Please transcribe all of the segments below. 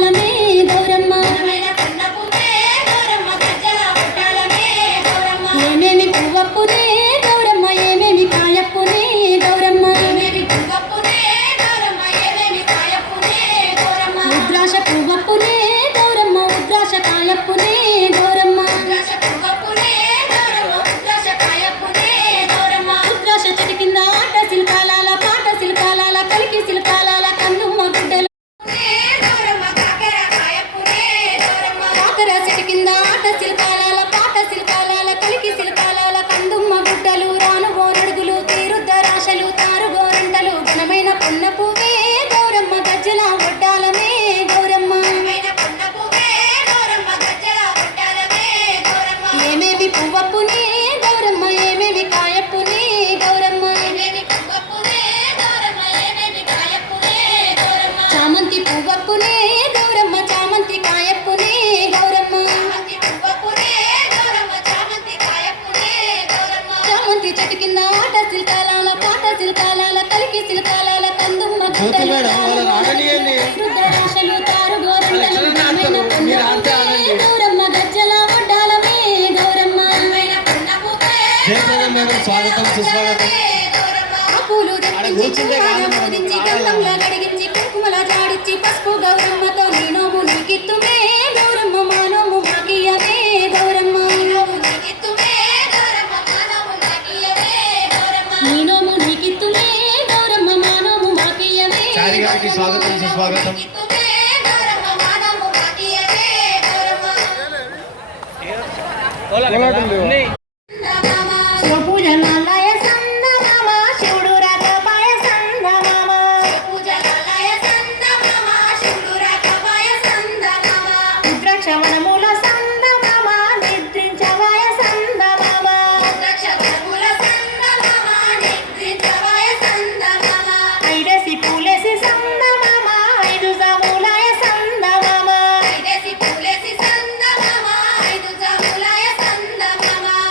ఒడ్డాలమే గౌరమ్మ ఏమేమి పువ్వప్పునే గౌరమ్మ ఏమేమి కాయప్పునే గౌరమ్మ ఉద్రాశ పువ్వప్పునే గౌరమ్మ ఉద్రాశ కాయప్పునే గౌరమ్మ ఉద్రాశ చెట్టు కింద ఆట శిల్పాల పాట శిల్పాల కలికి శిల్పాల కన్నుమ్మ గుడ్డలు కాకర చెట్టు కింద ఆట శిల్పాల పాట శిల్పాల కలికి శిల్పాల కందుమ్మ గుడ్డలు రాను గోరడుగులు తీరుద్దరాశలు తారు గోరంటలు ఘనమైన పున్న పువ్వే గౌరమ్మ గజ్జల ఒడ్డాలమే గౌరమ్మ ఏమేమి పువ్వప్పునే గౌరమ్మ ఏమేమి కాయప్పునే గౌరమ్మ చామంతి పువ్వప్పునే గౌరమ్మ చామంతి కాయప్పునే గౌరమ్మ చామంతి చెట్టు కింద ఆట శిల్పాల పాట శిల్పాల కలికి శిల్పాల కందుమ్మ గుడ్డలు రుద్రాశలు తారు గోరంటలు ఘనమైన పున్న పువ్వే గౌరమ్మ గజ్జల ఒడ్డాలమే గౌరమ్మ స్వాగతం సుస్వాగతం పూలు తెప్పించి మోదించి గంధంలా గడిగించి కుంకుమల జాడిచ్చి పసుపు గౌరమ్మతో నీ నోము నీకిత్తుమే గౌరమ్మ మా నోము మాకియవే గౌరమ్మ నీ నోము నీకిత్తుమే గౌరమ్మ మా నోము మాకియవే చారి గారికి స్వాగతం సుస్వాగతం పూజలాలయ సందమామ శివుడు రాకపాయ సందమామ రుద్రాక్షవనముల సందమామ నిద్రించవాయ సందమామ ఐదేసి పూలేసి సందమామ ఐదు జాములాయ సందమామ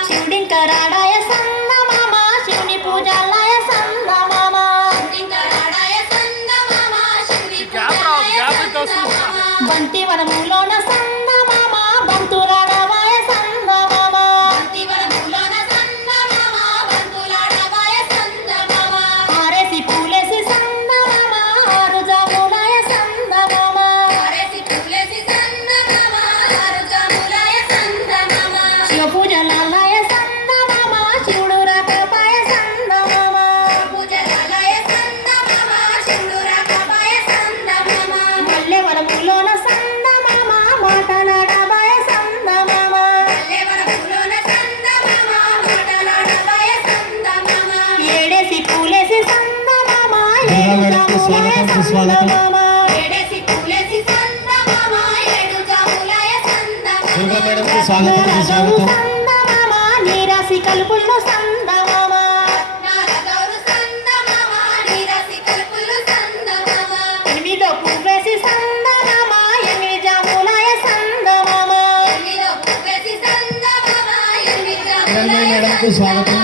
శివుడింకరాడాయ సందమామ శివుని పూజాలయ సందమామ బంతి వనములోన సందమామ బంతులాడవాయ సందమామ ఆరేసి పూలేసి సందమామ ఆరు జాములాయ సందమామ శివ పూజలాలయ సందమామ శివుడు రాకపాయ సందమామ మల్లె వనములోన సందమామ మాటలాడవాయ సందమామ ఏడేసి పూలేసి సందమామ ఏడు మేడంకు స్వాగతం, జాములాయ సుస్వాగతం. దుర్గా మేడంకు స్వాగతం సుస్వాగతం సందమామ నీరాసి కలుపుల్లో సందమామ ఎనిమిదో పువ్వేసి సందమామ ఎనిమిది జాములాయ సందమామ హిరణ్మయి మేడంకు స్వాగతం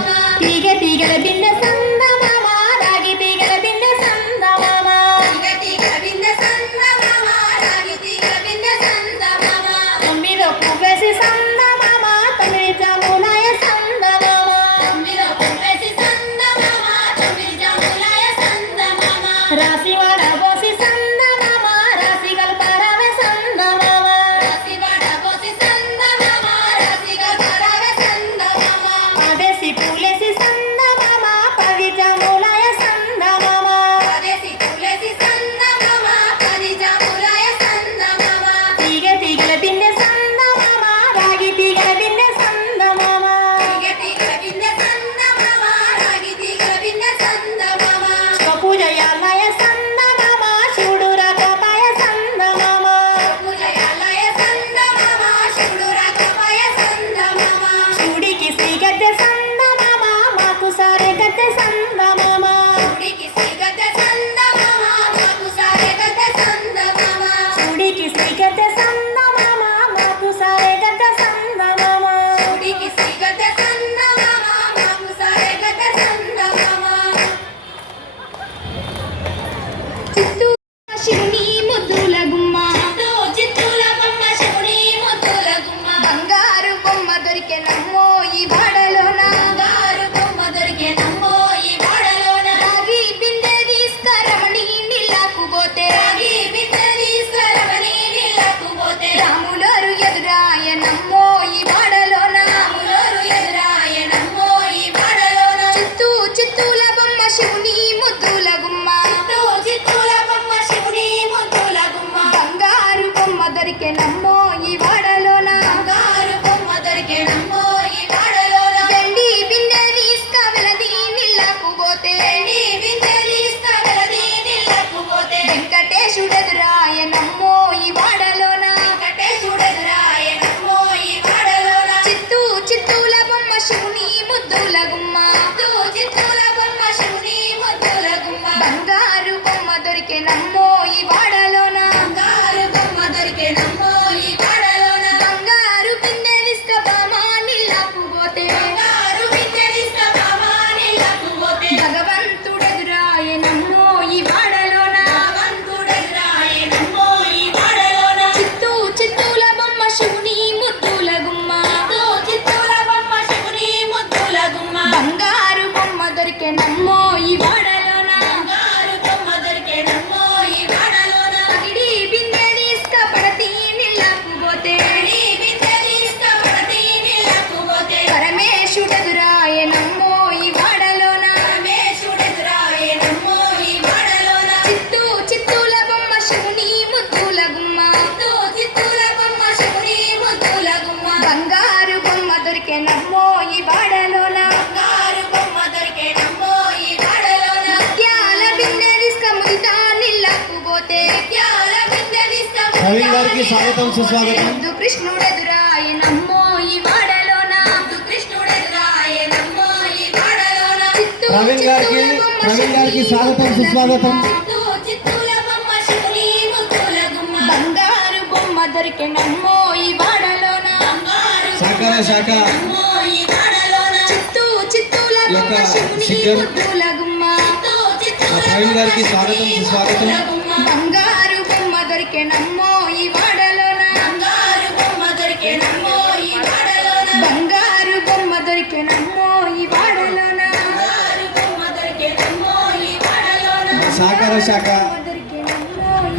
తీగల బిందె సందమామ రాగి తీగల బిందె సందమామ తొమ్మిదో పువ్వేసి సందమామ తొమ్మిది జాములాయ సందమామ రాసి వాడబోసి సందమామ రాసి గల్పరావే సందమామ ఆదేసి పూలేసి సందమామ ప్రవీణ్ గారికి స్వాగతం సుస్వాగతం. కృష్ణుడెదురాయనమ్మో ఈ వాడలోన కృష్ణుడెదురాయనమ్మో ఈ వాడలోన ప్రవీణ్ గారికి స్వాగతం సుస్వాగతం. చిత్తూల బొమ్మ శివుని ముద్దుల గుమ్మ బంగారు బొమ్మ దొరికెనమ్మో ఈ వాడలోన సహకార శాఖ చిత్తూల బొమ్మ శివుని ముద్దుల గుమ్మ ప్రవీణ్ గారికి స్వాగతం సుస్వాగతం. బంగారు బొమ్మ దొరికెనమ్మో ఈ వాడలోన బంగారు బొమ్మ దొరికెనమ్మో ఈ వాడలోన బంగారు బొమ్మ దొరికెనమ్మో ఈ వాడలోన బంగారు బొమ్మ దొరికెనమ్మో ఈ వాడలోన సహకార శాఖ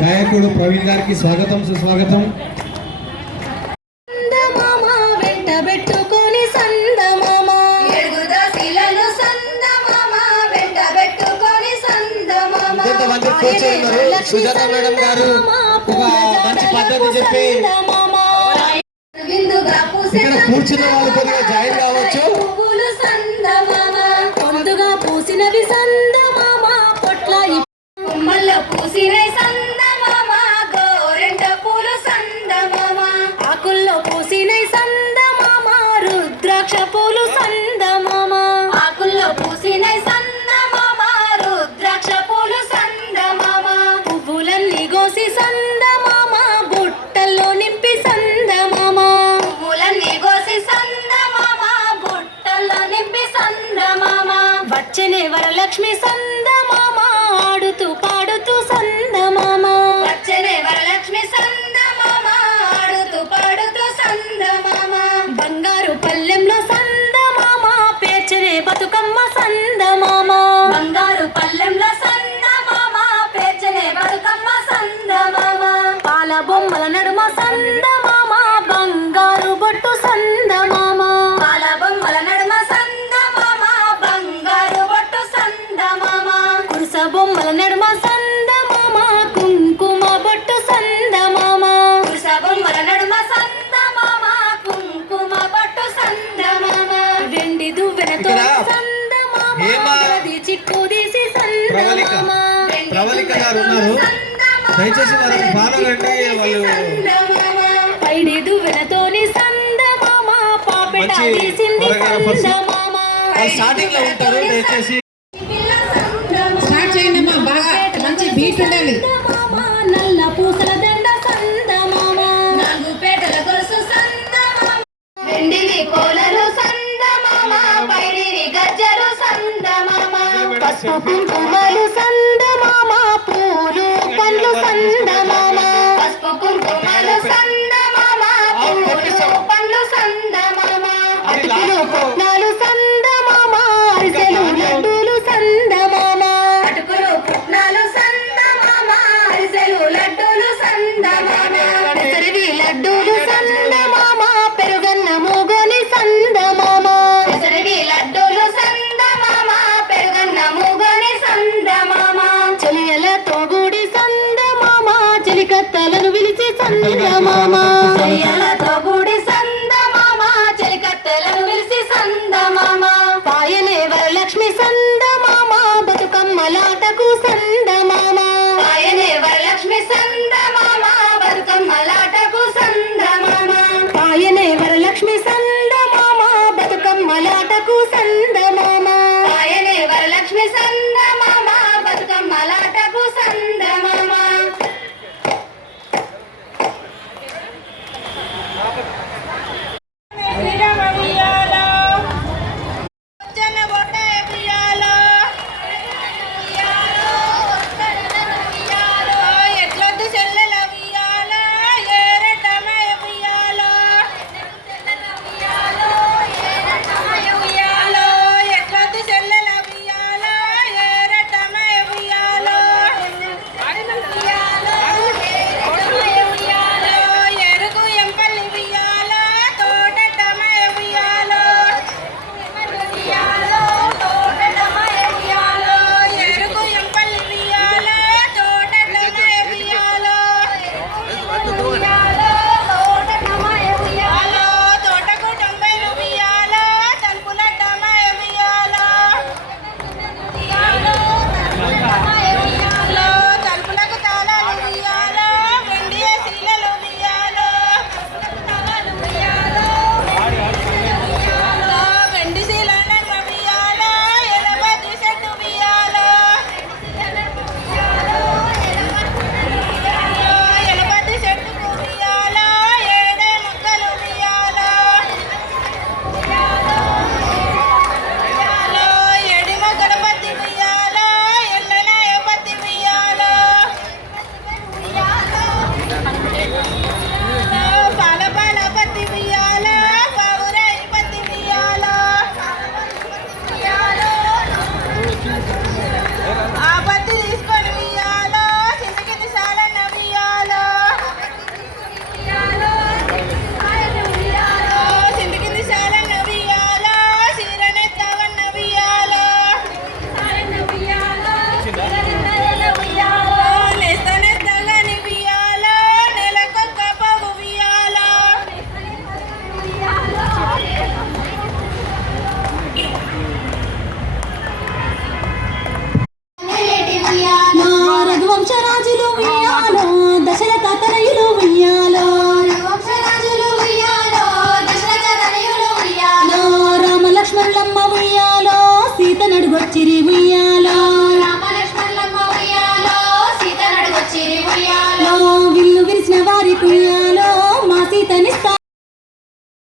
గాయకుడు ప్రవీణ్ గారికి స్వాగతం సుస్వాగతం. సందమామ వెంట పెట్టుకొని సందమామ ఏడుగురు దాసీలను సందమామ వెంట పెట్టుకొని సందమామ కొంతమంది కూర్చొని ఉన్నారు. సుజాత మేడం గారు ఒక మంచి పద్ధతి చెప్పి విందుగా ఇక్కడ కూర్చున్న వాళ్ళు కొద్దిగా జాయిన్ కావచ్చు. పువ్వులు సందమామ పొందుగా పూసినవి సందమామ పొట్ల కొమ్మల్లో పూసినవి సందమామ గోరెంట పూలు సందమామ ఆకుల్లో పూసినవి సందమామ రుద్రాక్ష పూలు సందమామ ఆకుల్లో పూసినవి సందమామ రుద్రాక్ష పూలు సందమామ పువ్వులన్నీ గోసి సందమామ బుట్టల్లో నింపి సందమామ పువ్వులన్నీ గోసి సందమామ బుట్టల్లో నింపి సందమామ వచ్చనే వరలక్ష్మి సందమామ ఆడుతూ పాడుతూ సందమామ వచ్చనే వరలక్ష్మి సందమామ ఆడుతూ పాడుతూ సందమామ బంగారు పల్లెంలో సందమామ పేర్చనే బతుకమ్మ సందమామ బంగారు పల్లెంలో సందమామ పేర్చనే బతుకమ్మ సందమామ పాల బొమ్మల నడుమ సందమామ బంగారు బొట్టు సందమామ పాల బొమ్మల నడుమ సందమామ బంగారు బొట్టు సందమామ కురుస బొమ్మల నడుమ సందమామ కుంకుమ బొట్టు సందమామ కురుస బొమ్మల నడుమ సందమామ కుంకుమ బొట్టు సందమామ వెండి దువ్వెనతో ఇక్కడ సందమామ హేమ గది చిక్కు తీసి ప్రవళిక సందమామ ప్రవళిక గారు ఉన్నారు. దయచేసి వారికి ఫాలో కండి. వాళ్ళు పైడి దువ్వెనతోని సందమామ పాపెట మంచి తీసింది కొరగాన పర్సన్. సందమామ వాళ్ళు స్టార్టింగ్ లో ఉంటారు. దయచేసి స్టార్ట్ చేయండి అమ్మా, బాగా మంచి బీట్ ఉండాలి. సందమామ నల్ల పూసల దండ సందమామ నాలుగు పేటల గొలుసు సందమామ వెండివి కోలలు సందమామ పైడివి గజ్జలు సందమామ పసుపు కుంకుమలు సందమామ పూలు పండ్లు సందమామ పసుపు కుంకుమలు సందమామ పూలు పండ్లు సందమామ అటుకులు పుట్నాలు సందమామ అరిసెలు లడ్డూలు సందమామ అటుకులు పుట్నాలు సందమామ అరిసెలు లడ్డూలు సందమామ పెసరివి లడ్డూలు సందమామ పెరుగన్న మూగని సందమామ పెసరివి లడ్డూలు సందమామ పెరుగన్న మూగని సందమామ చెలియలతో కూడి సందమామ చెలికత్తలను పిలిచి సందమామ చెలియలతో కూడి